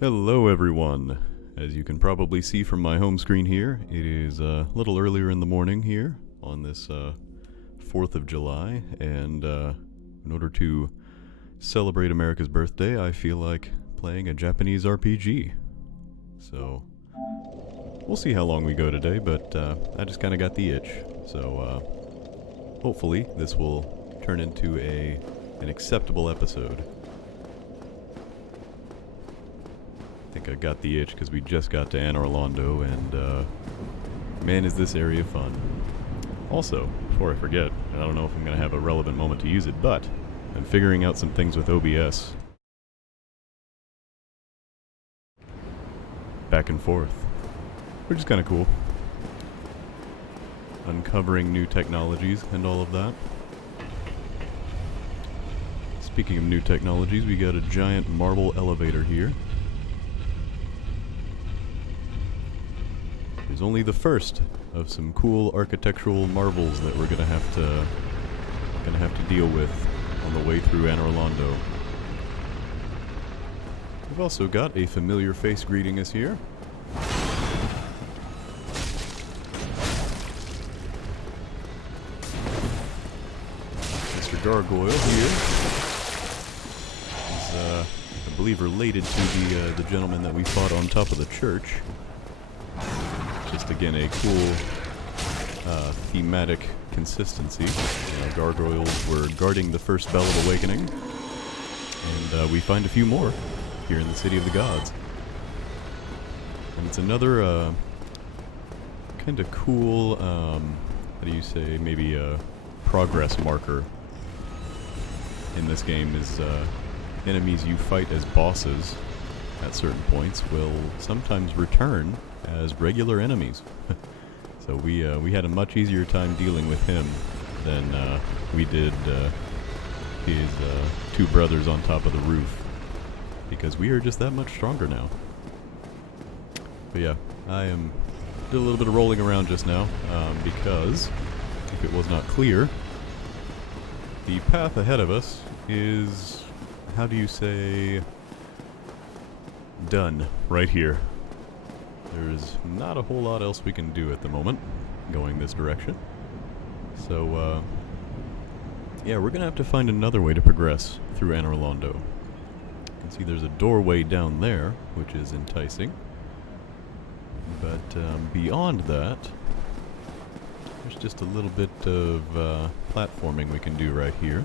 Hello everyone. As you can probably see from my home screen here, it is a little earlier in the morning here on this 4th of July, and in order to celebrate America's birthday, I feel like playing a Japanese RPG. So, we'll see how long we go today, but I just kind of got the itch. So, hopefully this will turn into an acceptable episode. I think I got the itch because we just got to Anor Londo, and man, is this area fun. Also, before I forget, I don't know if I'm going to have a relevant moment to use it, but I'm figuring out some things with OBS. Back and forth, which is kind of cool. Uncovering new technologies and all of that. Speaking of new technologies, we got a giant marble elevator here. Is only the first of some cool architectural marvels that we're gonna have to deal with on the way through Anor Londo. We've also got a familiar face greeting us here. Mr. Gargoyle here is, I believe, related to the gentleman that we fought on top of the church. Just again a cool thematic consistency. Gargoyles were guarding the first Bell of Awakening, and we find a few more here in the City of the Gods. And it's another kind of cool, how do you say, maybe a progress marker in this game is enemies you fight as bosses at certain points will sometimes return as regular enemies. So we had a much easier time dealing with him than we did his two brothers on top of the roof, because we are just that much stronger now. But yeah, did a little bit of rolling around just now, because if it was not clear, the path ahead of us is, how do you say, done right here. There's not a whole lot else we can do at the moment going this direction. So, yeah, we're gonna have to find another way to progress through Anor Londo. You can see there's a doorway down there, which is enticing. But beyond that, there's just a little bit of platforming we can do right here.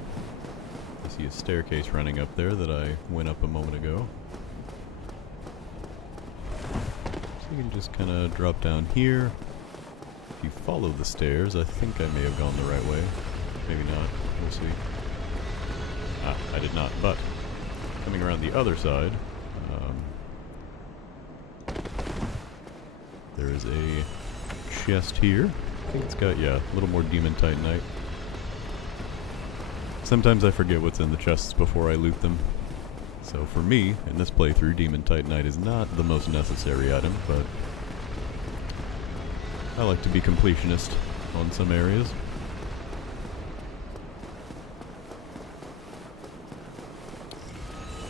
I see a staircase running up there that I went up a moment ago. You can just kind of drop down here. If you follow the stairs, I think I may have gone the right way. Maybe not. We'll see. Ah, I did not. But coming around the other side, there is a chest here. I think it's got, yeah, a little more demon titanite. Sometimes I forget what's in the chests before I loot them. So for me, in this playthrough, demon titanite is not the most necessary item, but I like to be completionist on some areas.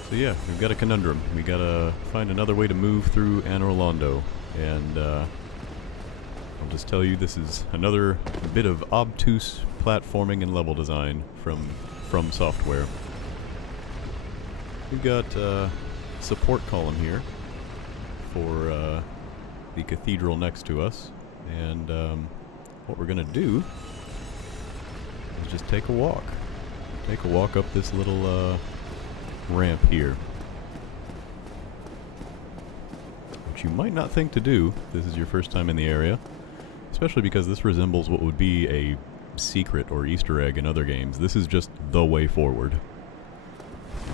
So yeah, we've got a conundrum. We gotta find another way to move through Anor Londo, and I'll just tell you, this is another bit of obtuse platforming and level design from Software. We've got a support column here for the cathedral next to us, and what we're going to do is just take a walk. Take a walk up this little ramp here, which you might not think to do if this is your first time in the area, especially because this resembles what would be a secret or Easter egg in other games. This is just the way forward.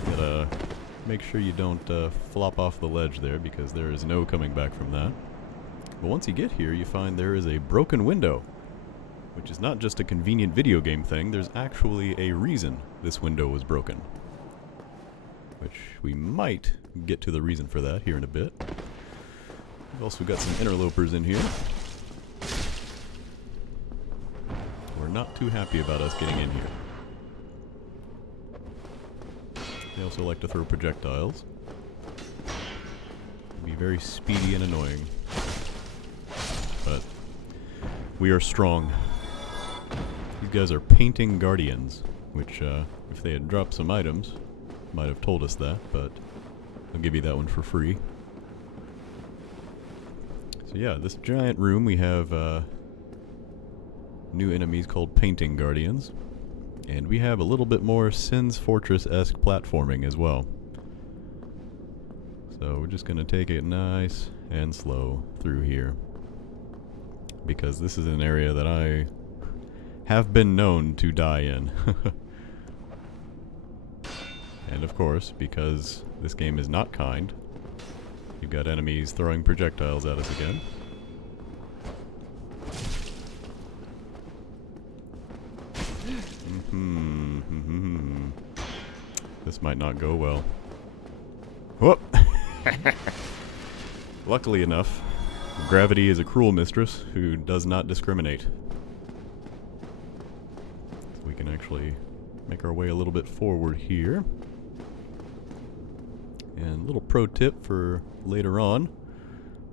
Gotta make sure you don't flop off the ledge there, because there is no coming back from that. But once you get here, you find there is a broken window, which is not just a convenient video game thing. There's actually a reason this window was broken, which we might get to the reason for that here in a bit. We've also got some interlopers in here. We're not too happy about us getting in here. They also like to throw projectiles. Be very speedy and annoying. But we are strong. These guys are painting guardians, which, if they had dropped some items, might have told us that, but I'll give you that one for free. So yeah, this giant room we have new enemies called painting guardians, and we have a little bit more Sin's Fortress-esque platforming as well. So we're just going to take it nice and slow through here, because this is an area that I have been known to die in. And of course, because this game is not kind, you've got enemies throwing projectiles at us again. This might not go well. Whoop! Luckily enough, gravity is a cruel mistress who does not discriminate. So we can actually make our way a little bit forward here. And a little pro tip for later on,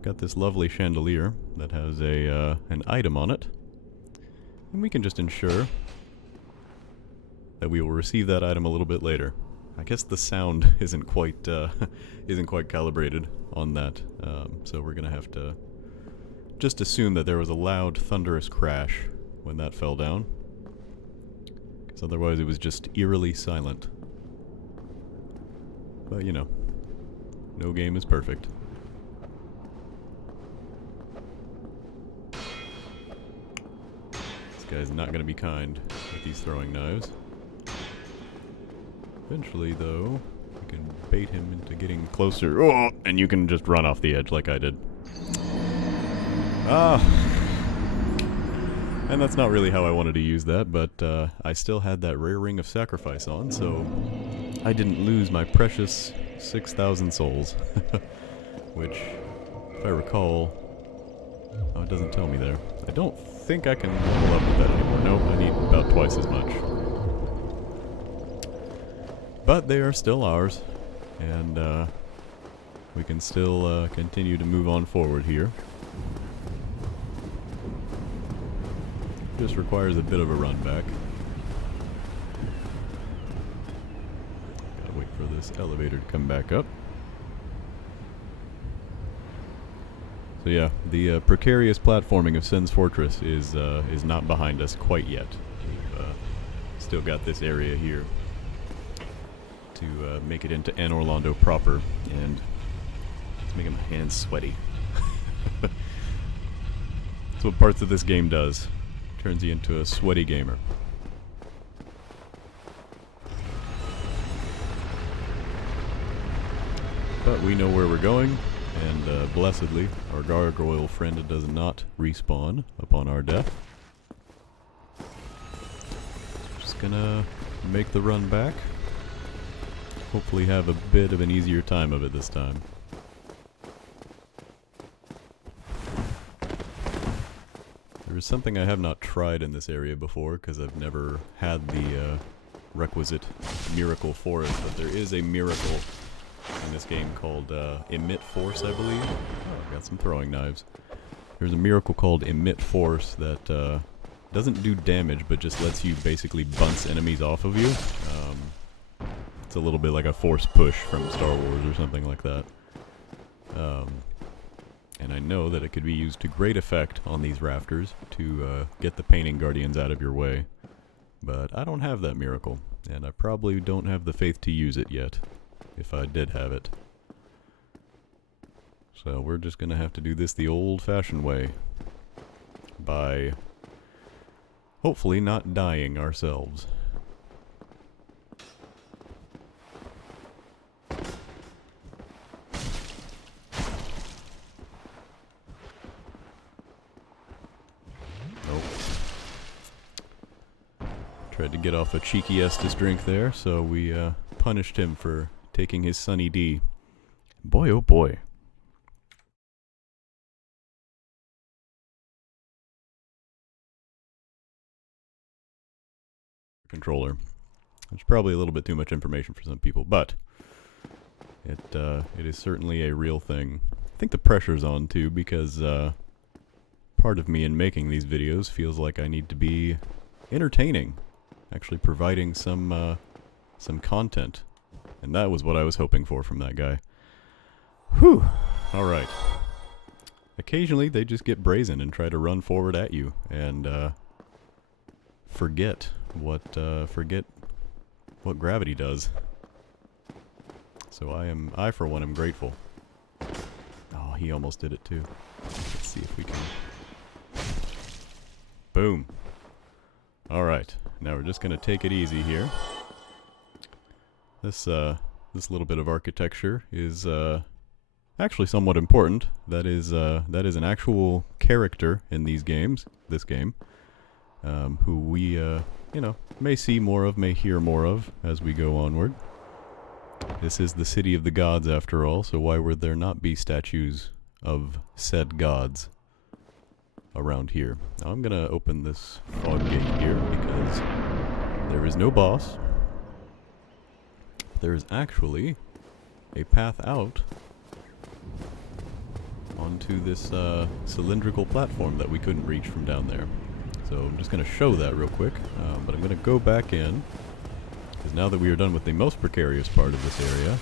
got this lovely chandelier that has a an item on it, and we can just ensure that we will receive that item a little bit later. I guess the sound isn't quite calibrated on that, so we're gonna have to just assume that there was a loud, thunderous crash when that fell down, because otherwise it was just eerily silent. But you know, no game is perfect. This guy's not gonna be kind with these throwing knives. Eventually, though, you can bait him into getting closer. Oh, and you can just run off the edge like I did. Ah! And that's not really how I wanted to use that, but I still had that rare ring of sacrifice on, so I didn't lose my precious 6,000 souls. Which, if I recall... Oh, it doesn't tell me there. I don't think I can level up with that anymore. Nope, I need about twice as much. But they are still ours, and we can still continue to move on forward here. Just requires a bit of a run back. Gotta wait for this elevator to come back up. So yeah, the precarious platforming of Sin's Fortress is not behind us quite yet. We've still got this area here to make it into Anor Londo proper, and it's making my hands sweaty. That's what parts of this game does. Turns you into a sweaty gamer. But we know where we're going, and blessedly, our gargoyle friend does not respawn upon our death. Just gonna make the run back. Hopefully have a bit of an easier time of it this time. There is something I have not tried in this area before, because I've never had the requisite miracle for it, but there is a miracle in this game called Emit Force, I believe. Oh, I've got some throwing knives. There's a miracle called Emit Force that doesn't do damage, but just lets you basically bounce enemies off of you. It's a little bit like a force push from Star Wars or something like that. And I know that it could be used to great effect on these rafters to get the painting guardians out of your way. But I don't have that miracle, and I probably don't have the faith to use it yet, if I did have it. So we're just gonna have to do this the old-fashioned way, by hopefully not dying ourselves. Tried to get off a cheeky Estus drink there, so we punished him for taking his Sunny D. Boy, oh boy. Controller. It's probably a little bit too much information for some people, but it is certainly a real thing. think the pressure's on too, because part of me in making these videos feels like I need to be entertaining, actually providing some content, and that was what I was hoping for from that guy. Whew. All right. Occasionally they just get brazen and try to run forward at you and forget what gravity does. So I for one am grateful. Oh, he almost did it too. Let's see if we can. Boom. All right. Now we're just gonna take it easy here. This little bit of architecture is actually somewhat important. That is an actual character in these games. This game, who we may see more of, may hear more of as we go onward. This is the city of the gods, after all. So why would there not be statues of said gods around here? Now I'm gonna open this fog gate here because there is no boss. There is actually a path out onto this cylindrical platform that we couldn't reach from down there. So I'm just going to show that real quick, but I'm going to go back in, because now that we are done with the most precarious part of this area,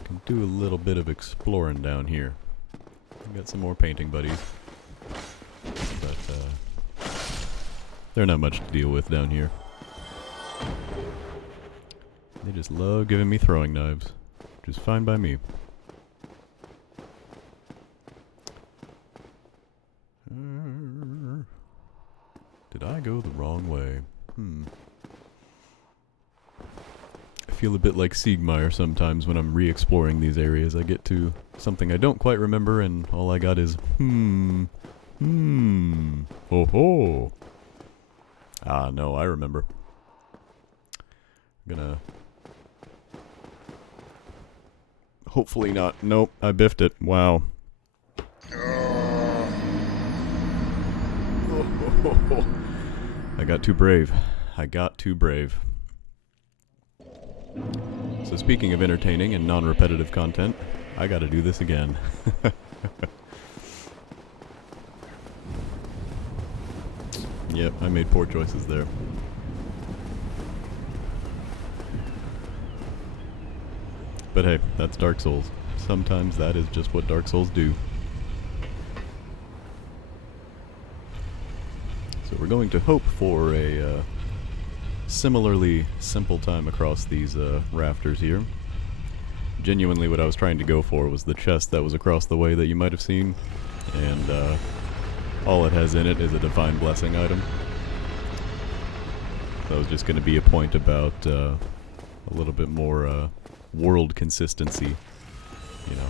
I can do a little bit of exploring down here. I've got some more painting buddies, but they're not much to deal with down here. They just love giving me throwing knives, which is fine by me. Did I go the wrong way? I feel a bit like Siegmeyer sometimes when I'm re-exploring these areas. I get to something I don't quite remember and all I got is ho ho. Ah, no, I remember. I'm gonna... Hopefully not. Nope, I biffed it. Wow. I got too brave. I got too brave. So speaking of entertaining and non-repetitive content, I gotta do this again. Yep, I made poor choices there. But hey, that's Dark Souls. Sometimes that is just what Dark Souls do. So we're going to hope for a similarly simple time across these rafters here. Genuinely what I was trying to go for was the chest that was across the way that you might have seen. And all it has in it is a Divine Blessing item. That was just going to be a point about a little bit more world consistency. You know,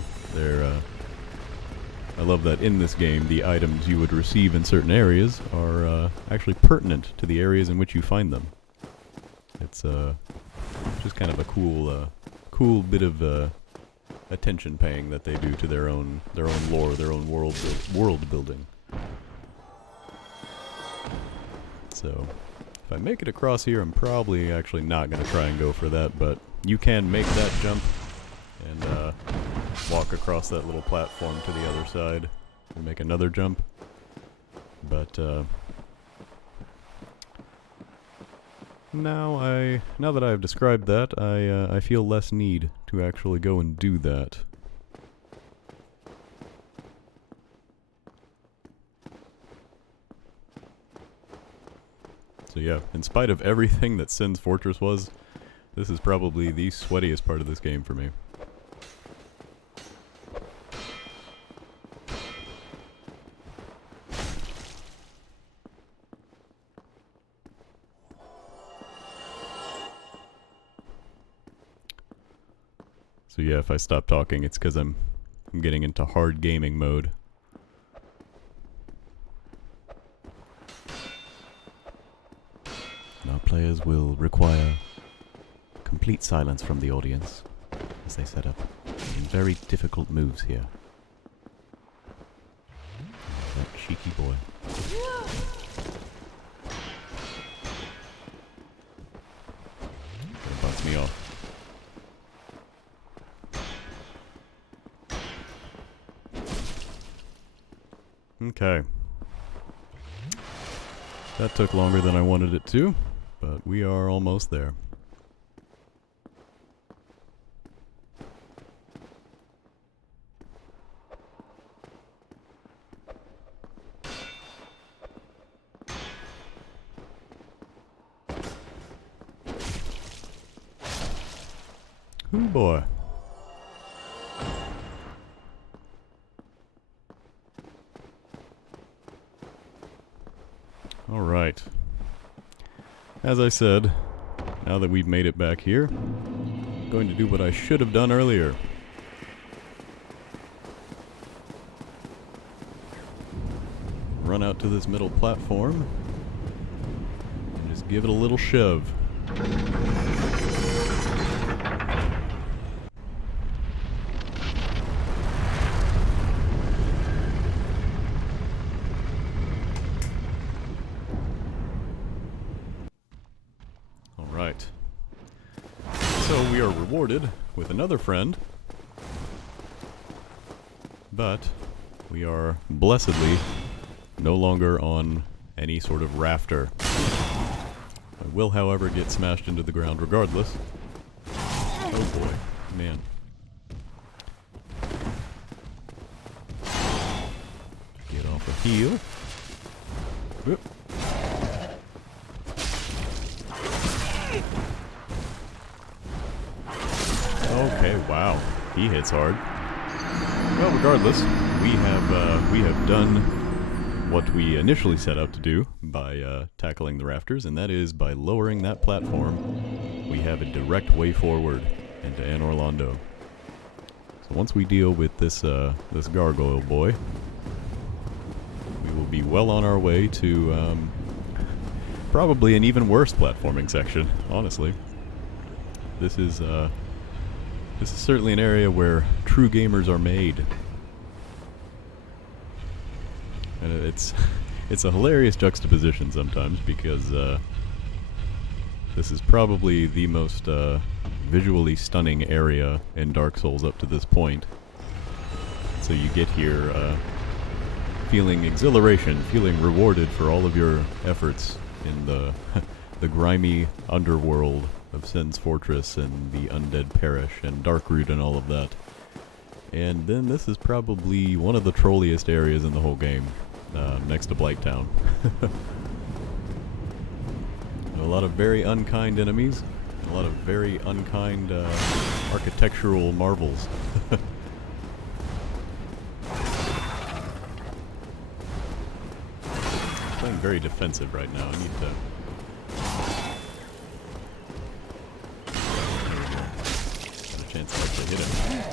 I love that in this game the items you would receive in certain areas are actually pertinent to the areas in which you find them. It's just kind of a cool bit of attention paying that they do to their own lore, their own world building. So if I make it across here, I'm probably actually not going to try and go for that, but you can make that jump and walk across that little platform to the other side and make another jump. But now that I have described that, I feel less need to actually go and do that. So yeah, in spite of everything that Sin's Fortress was, this is probably the sweatiest part of this game for me. So yeah, if I stop talking, it's because I'm getting into hard gaming mode. Now players will require complete silence from the audience as they set up some very difficult moves here. That cheeky boy. Gonna bounce me off. Okay. That took longer than I wanted it to, but we are almost there. Oh boy. Alright. As I said, now that we've made it back here, I'm going to do what I should have done earlier. Run out to this middle platform and just give it a little shove. Alright. So we are rewarded with another friend, but we are blessedly no longer on any sort of rafter. I will, however, get smashed into the ground regardless. Oh boy, man. Get off a heel. Whoop. Okay, wow. He hits hard. Well, regardless, we have done what we initially set out to do by tackling the rafters, and that is by lowering that platform. We have a direct way forward into Anor Londo. So once we deal with this this gargoyle boy, we will be well on our way to probably an even worse platforming section. Honestly, this is certainly an area where true gamers are made. And it's a hilarious juxtaposition sometimes, because this is probably the most visually stunning area in Dark Souls up to this point. So you get here feeling exhilaration, feeling rewarded for all of your efforts in the the grimy underworld of Sen's Fortress and the Undead Parish and Darkroot and all of that. And then this is probably one of the trolliest areas in the whole game, next to Blighttown. A lot of very unkind enemies, a lot of very unkind architectural marvels. I'm playing very defensive right now. I need to... chance to actually hit him. Right.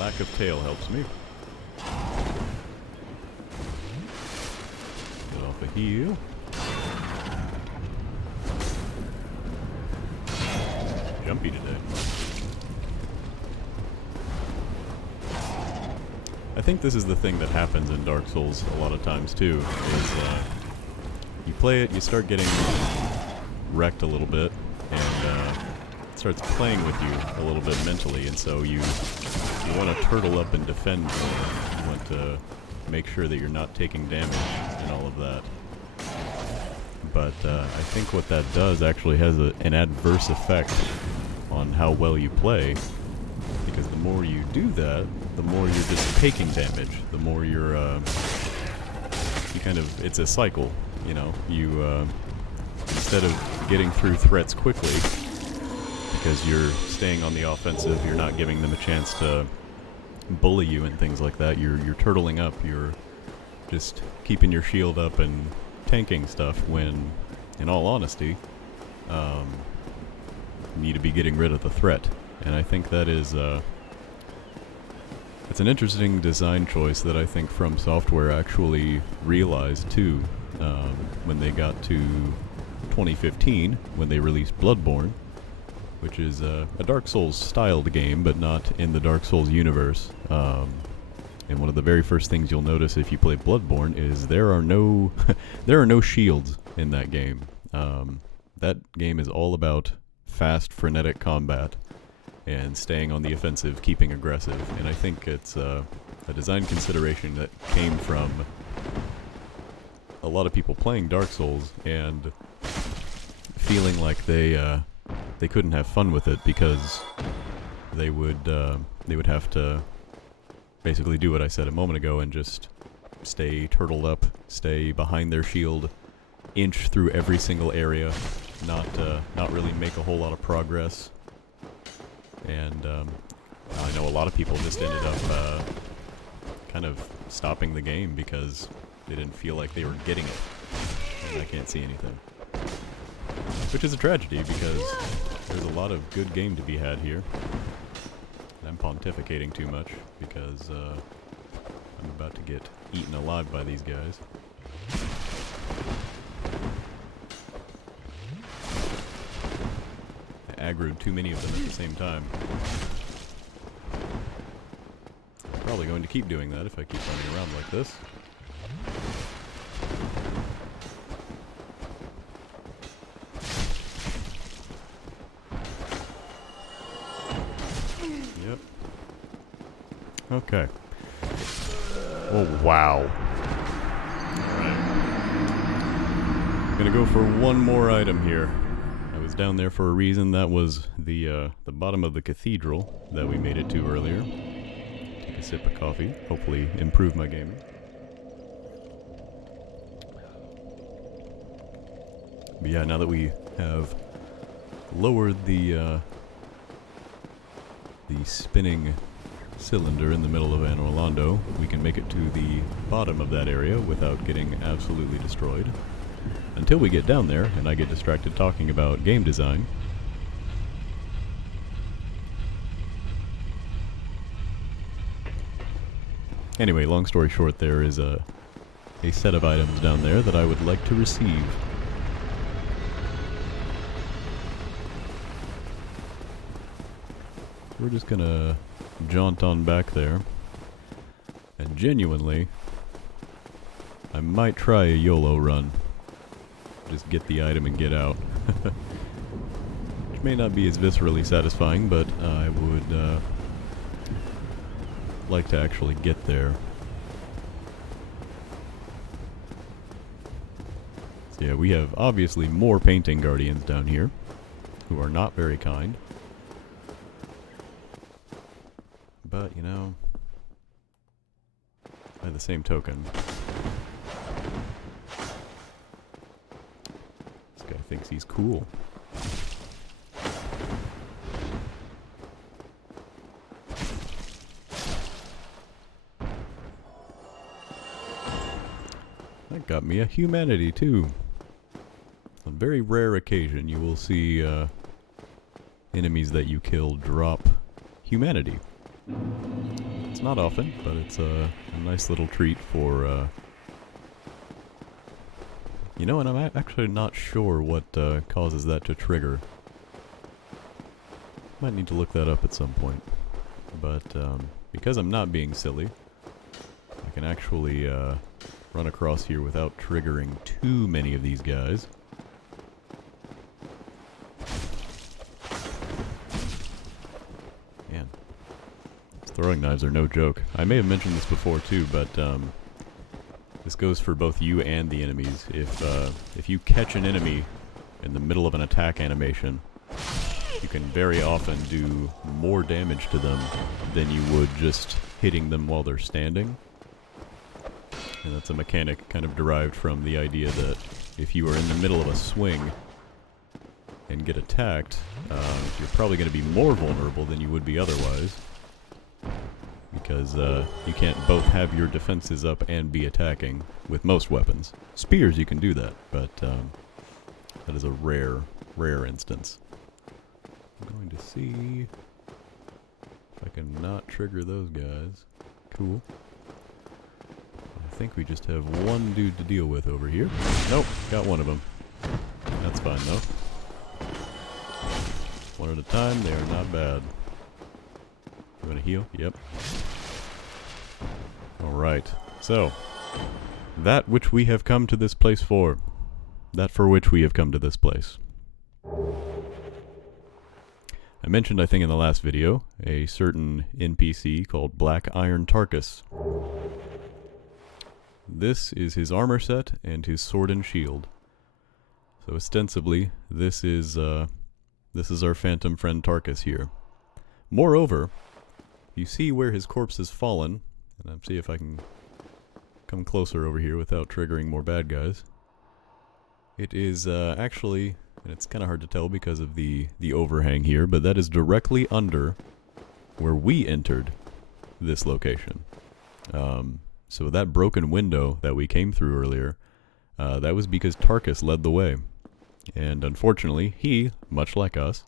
Lack of tail helps me. Get off a heel. Jumpy today. I think this is the thing that happens in Dark Souls a lot of times too, is you play it, you start getting wrecked a little bit, and it starts playing with you a little bit mentally, and so you want to turtle up and defend more. You want to make sure that you're not taking damage and all of that. But I think what that does actually has an adverse effect on how well you play, because the more you do that, the more you're just taking damage, the more you're, you kind of, it's a cycle. You know, you, instead of getting through threats quickly, because you're staying on the offensive, you're not giving them a chance to bully you and things like that, you're turtling up, you're just keeping your shield up and tanking stuff when, in all honesty, you need to be getting rid of the threat. And I think that is, it's an interesting design choice that I think From Software actually realized too. When they got to 2015, when they released Bloodborne, which is a Dark Souls styled game, but not in the Dark Souls universe. And one of the very first things you'll notice if you play Bloodborne is there are no there are no shields in that game. That game is all about fast, frenetic combat, and staying on the offensive, keeping aggressive. And I think it's a design consideration that came from a lot of people playing Dark Souls and feeling like they couldn't have fun with it because they would have to basically do what I said a moment ago and just stay turtled up, stay behind their shield, inch through every single area, not really make a whole lot of progress. And I know a lot of people just ended up kind of stopping the game because they didn't feel like they were getting it. And I can't see anything. Which is a tragedy because there's a lot of good game to be had here. And I'm pontificating too much because I'm about to get eaten alive by these guys. I aggroed too many of them at the same time. I'm probably going to keep doing that if I keep running around like this. Yep. Okay. Oh, wow. Alright. I'm gonna go for one more item here. I was down there for a reason. That was the bottom of the cathedral that we made it to earlier. Take a sip of coffee. Hopefully improve my gaming. But yeah, now that we have lowered the spinning cylinder in the middle of Anor Londo, we can make it to the bottom of that area without getting absolutely destroyed. Until we get down there, and I get distracted talking about game design. Anyway, long story short, there is a set of items down there that I would like to receive. We're just gonna jaunt on back there, and genuinely, I might try a YOLO run. Just get the item and get out. Which may not be as viscerally satisfying, but I would like to actually get there. So yeah, we have obviously more painting guardians down here, who are not very kind. But, you know, by the same token, this guy thinks he's cool. That got me a humanity, too. On a very rare occasion, you will see enemies that you kill drop humanity. It's not often, but it's a nice little treat for, you know, and I'm actually not sure what causes that to trigger. Might need to look that up at some point. But because I'm not being silly, I can actually run across here without triggering too many of these guys. Man. Throwing knives are no joke. I may have mentioned this before too, but this goes for both you and the enemies. If you catch an enemy in the middle of an attack animation, you can very often do more damage to them than you would just hitting them while they're standing. And that's a mechanic kind of derived from the idea that if you are in the middle of a swing and get attacked, you're probably going to be more vulnerable than you would be otherwise. Because you can't both have your defenses up and be attacking with most weapons. Spears, you can do that, but that is a rare instance. I'm going to see if I can not trigger those guys. Cool. I think we just have one dude to deal with over here. Nope, got one of them. That's fine though. One at a time, they are not bad. You want to heal? Yep. Alright, so, that which we have come to this place for. That for which we have come to this place. I mentioned, I think in the last video, a certain NPC called Black Iron Tarkus. This is his armor set and his sword and shield. So ostensibly, this is our phantom friend Tarkus here. Moreover, you see where his corpse has fallen, and I'll see if I can come closer over here without triggering more bad guys. It is actually, and it's kind of hard to tell because of the overhang here, but that is directly under where we entered this location. So that broken window that we came through earlier, that was because Tarkus led the way. And unfortunately, he, much like us,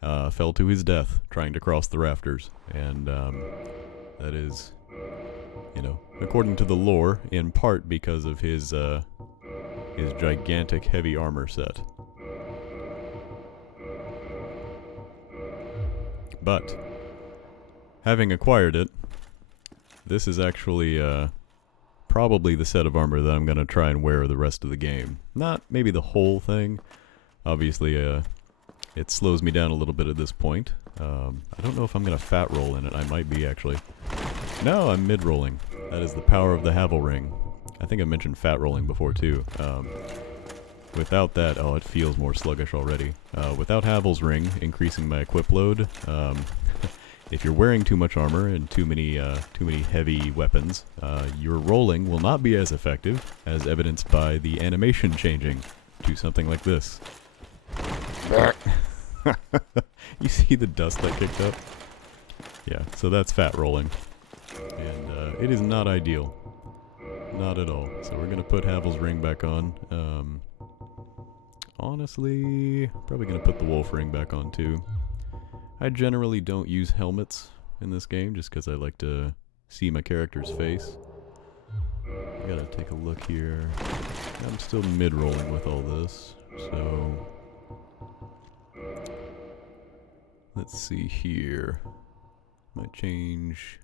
fell to his death trying to cross the rafters. And that is, you know, according to the lore, in part because of his gigantic heavy armor set. But, having acquired it, this is actually probably the set of armor that I'm going to try and wear the rest of the game. Not maybe the whole thing. Obviously, it slows me down a little bit at this point. I don't know if I'm going to fat roll in it. I might be, actually. No, I'm mid-rolling. That is the power of the Havel Ring. I think I mentioned fat rolling before, too. Without that, oh, it feels more sluggish already. Without Havel's Ring, increasing my equip load, if you're wearing too much armor and too many heavy weapons, your rolling will not be as effective, as evidenced by the animation changing to something like this. You see the dust that kicked up? Yeah, so that's fat rolling. And it is not ideal. Not at all. So we're going to put Havel's Ring back on. Honestly, probably going to put the Wolf Ring back on too. I generally don't use helmets in this game just because I like to see my character's face. I gotta take a look here. I'm still mid-rolling with all this, so... Let's see here. Might change...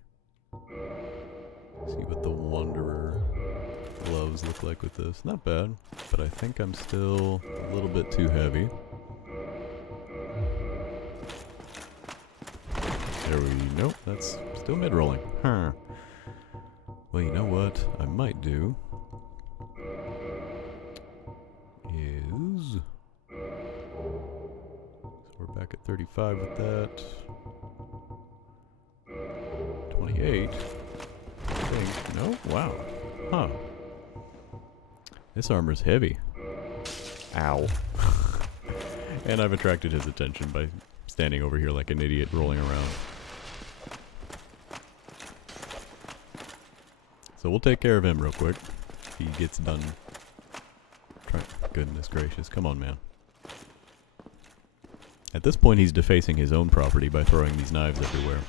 See what the Wanderer gloves look like with this. Not bad, but I think I'm still a little bit too heavy. There we go. Nope, that's still mid-rolling. Huh. Well, you know what I might do is... So we're back at 35 with that. 28. I think. No? Wow. Huh. This armor's heavy. Ow. And I've attracted his attention by standing over here like an idiot rolling around. So we'll take care of him real quick. He gets done. Goodness gracious. Come on, man. At this point, he's defacing his own property by throwing these knives everywhere.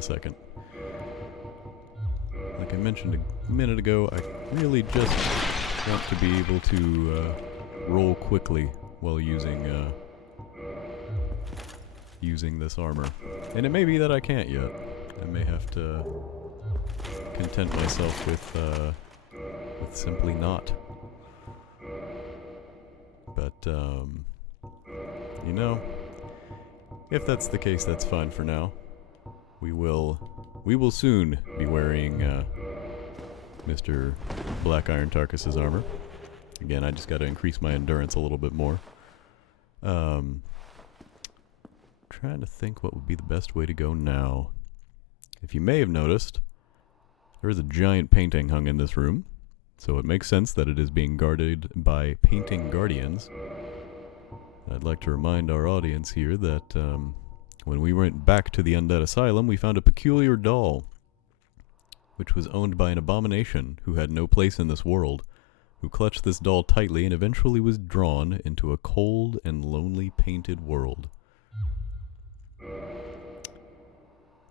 Second. Like I mentioned a minute ago, I really just want to be able to roll quickly while using this armor. And it may be that I can't yet. I may have to content myself with simply not. But you know, if that's the case, that's fine for now. We will soon be wearing Mr. Black Iron Tarkus's armor. Again, I just got to increase my endurance a little bit more. Trying to think what would be the best way to go now. If you may have noticed, there is a giant painting hung in this room, so it makes sense that it is being guarded by painting guardians. I'd like to remind our audience here that when we went back to the Undead Asylum, we found a peculiar doll, which was owned by an abomination who had no place in this world, who clutched this doll tightly and eventually was drawn into a cold and lonely painted world.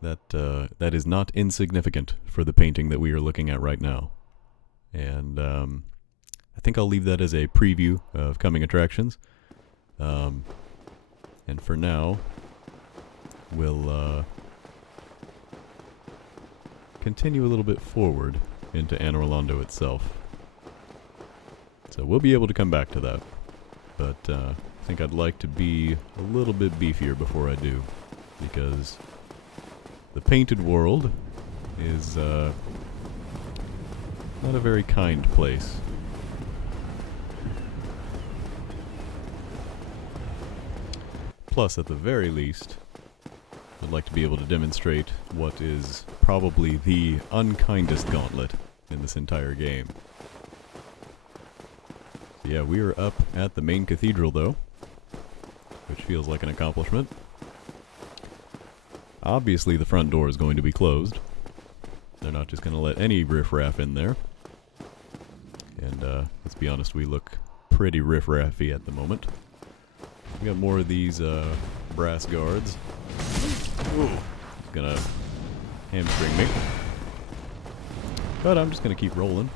That is not insignificant for the painting that we are looking at right now. And I think I'll leave that as a preview of coming attractions. And for now, we'll continue a little bit forward into Anor Londo itself. So we'll be able to come back to that. But I think I'd like to be a little bit beefier before I do, because the painted world is not a very kind place. Plus, at the very least, I'd like to be able to demonstrate what is probably the unkindest gauntlet in this entire game. So yeah, we are up at the main cathedral though, which feels like an accomplishment. Obviously the front door is going to be closed. They're not just going to let any riffraff in there. And let's be honest, we look pretty riffraffy at the moment. We got more of these brass guards. Ooh, gonna hamstring me. But I'm just gonna keep rolling.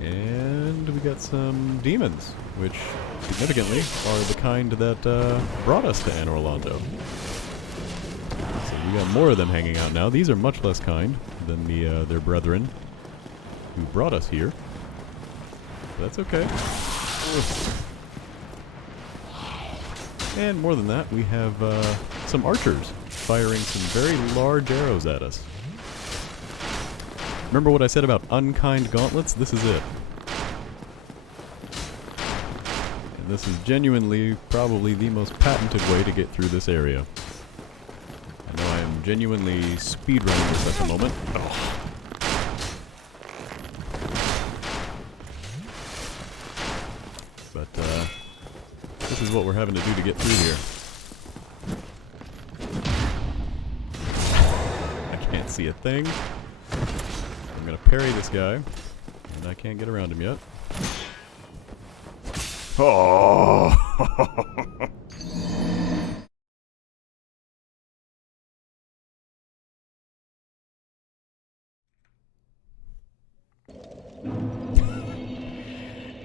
And we got some demons, which significantly are the kind that brought us to Anor Londo. So we got more of them hanging out now. These are much less kind than their brethren who brought us here. But that's okay. Oof. And more than that, we have some archers firing some very large arrows at us. Remember what I said about unkind gauntlets? This is it. And this is genuinely probably the most patented way to get through this area. I know I am genuinely speedrunning this at the moment. Oh. But this is what we're having to do to get through here. I can't see a thing. I'm gonna parry this guy, and I can't get around him yet. Oh!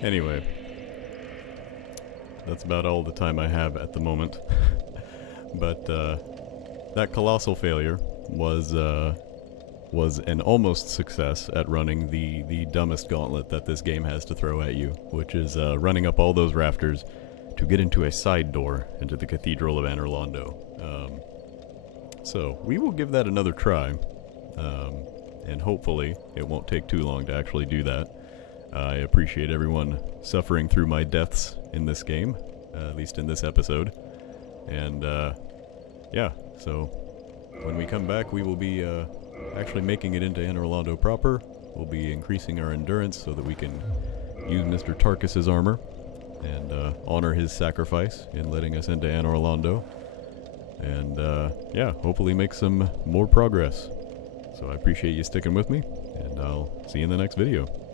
Anyway. That's about all the time I have at the moment. But that colossal failure was an almost success at running the dumbest gauntlet that this game has to throw at you, which is running up all those rafters to get into a side door into the Cathedral of Anor Londo. So we will give that another try, and hopefully it won't take too long to actually do that. I appreciate everyone suffering through my deaths in this game, at least in this episode. And yeah, so when we come back, we will be actually making it into Anor Londo proper. We'll be increasing our endurance so that we can use Mr. Tarkus's armor and honor his sacrifice in letting us into Anor Londo. And yeah, hopefully make some more progress. So I appreciate you sticking with me, and I'll see you in the next video.